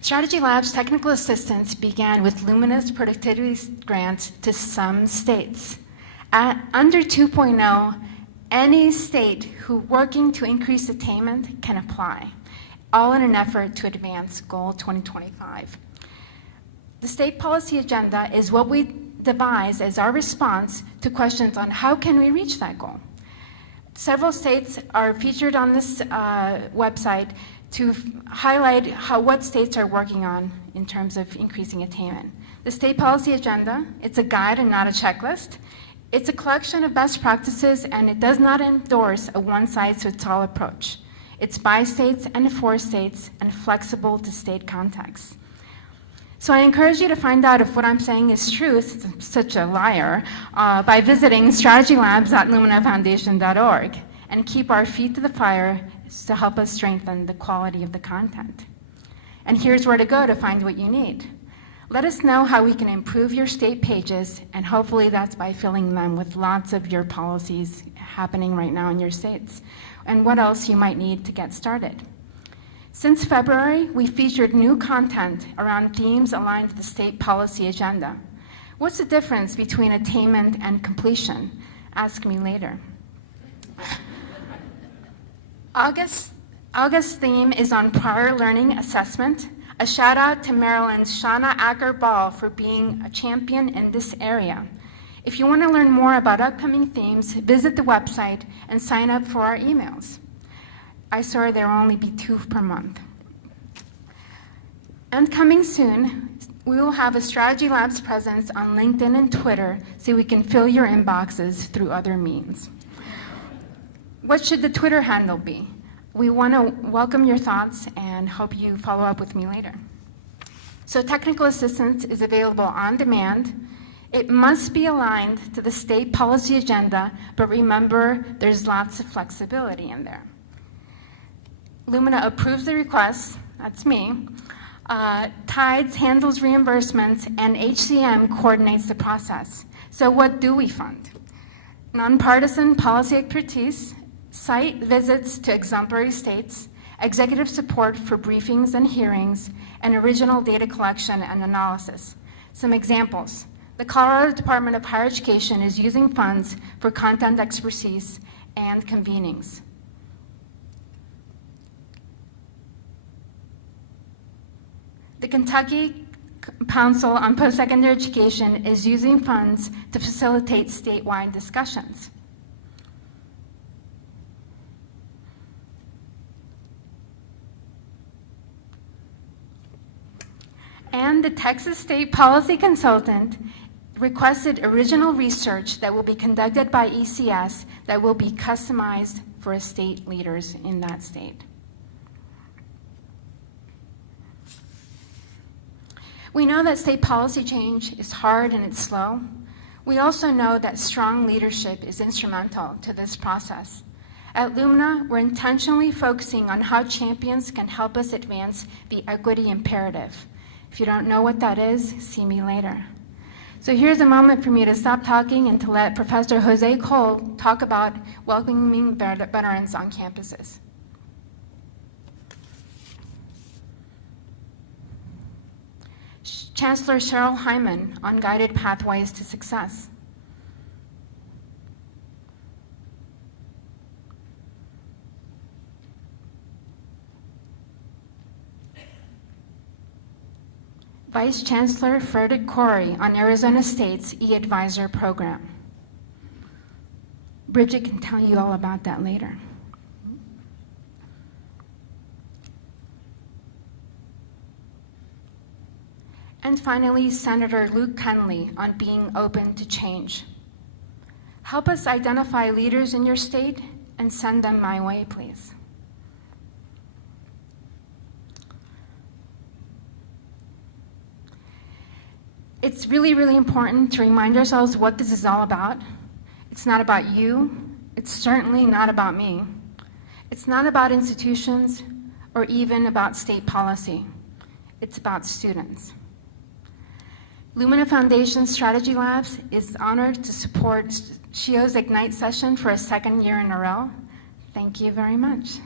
Strategy Lab's technical assistance began with Lumina's productivity grants to some states. At under 2.0, any state who working to increase attainment can apply, all in an effort to advance Goal 2025. The state policy agenda is what we devise as our response to questions on how can we reach that goal. Several states are featured on this website to highlight what states are working on in terms of increasing attainment. The state policy agenda, it's a guide and not a checklist. It's a collection of best practices, and it does not endorse a one-size-fits-all approach. It's by states and for states and flexible to state contexts. So I encourage you to find out if what I'm saying is true, since I'm such a liar, by visiting strategylabs.luminafoundation.org and keep our feet to the fire to help us strengthen the quality of the content. And here's where to go to find what you need. Let us know how we can improve your state pages, and hopefully that's by filling them with lots of your policies happening right now in your states, and what else you might need to get started. Since February, we featured new content around themes aligned to the state policy agenda. What's the difference between attainment and completion? Ask me later. August's theme is on prior learning assessment. A shout out to Maryland's Shauna Acker-Ball for being a champion in this area. If you want to learn more about upcoming themes, visit the website and sign up for our emails. I saw there will only be 2 per month. And coming soon, we will have a Strategy Labs presence on LinkedIn and Twitter so we can fill your inboxes through other means. What should the Twitter handle be? We want to welcome your thoughts and hope you follow up with me later. So technical assistance is available on demand. It must be aligned to the state policy agenda, but remember, there's lots of flexibility in there. Lumina approves the requests, that's me. TIDES handles reimbursements, and HCM coordinates the process. So what do we fund? Nonpartisan policy expertise, site visits to exemplary states, executive support for briefings and hearings, and original data collection and analysis. Some examples. The Colorado Department of Higher Education is using funds for content expertise and convenings. The Kentucky Council on Post-Secondary Education is using funds to facilitate statewide discussions. And the Texas State Policy Consultant requested original research that will be conducted by ECS that will be customized for state leaders in that state. We know that state policy change is hard and it's slow. We also know that strong leadership is instrumental to this process. At Lumina, we're intentionally focusing on how champions can help us advance the equity imperative. If you don't know what that is, see me later. So here's a moment for me to stop talking and to let Professor Jose Cole talk about welcoming veterans on campuses. Chancellor Cheryl Hyman on guided pathways to success. Vice Chancellor Frederick Corey on Arizona State's e-Advisor program. Bridget can tell you all about that later. And finally, Senator Luke Kenley on being open to change. Help us identify leaders in your state and send them my way, please. It's really, really important to remind ourselves what this is all about. It's not about you. It's certainly not about me. It's not about institutions or even about state policy. It's about students. Lumina Foundation Strategy Labs is honored to support SHEEO's Ignite session for a 2nd year in a row. Thank you very much.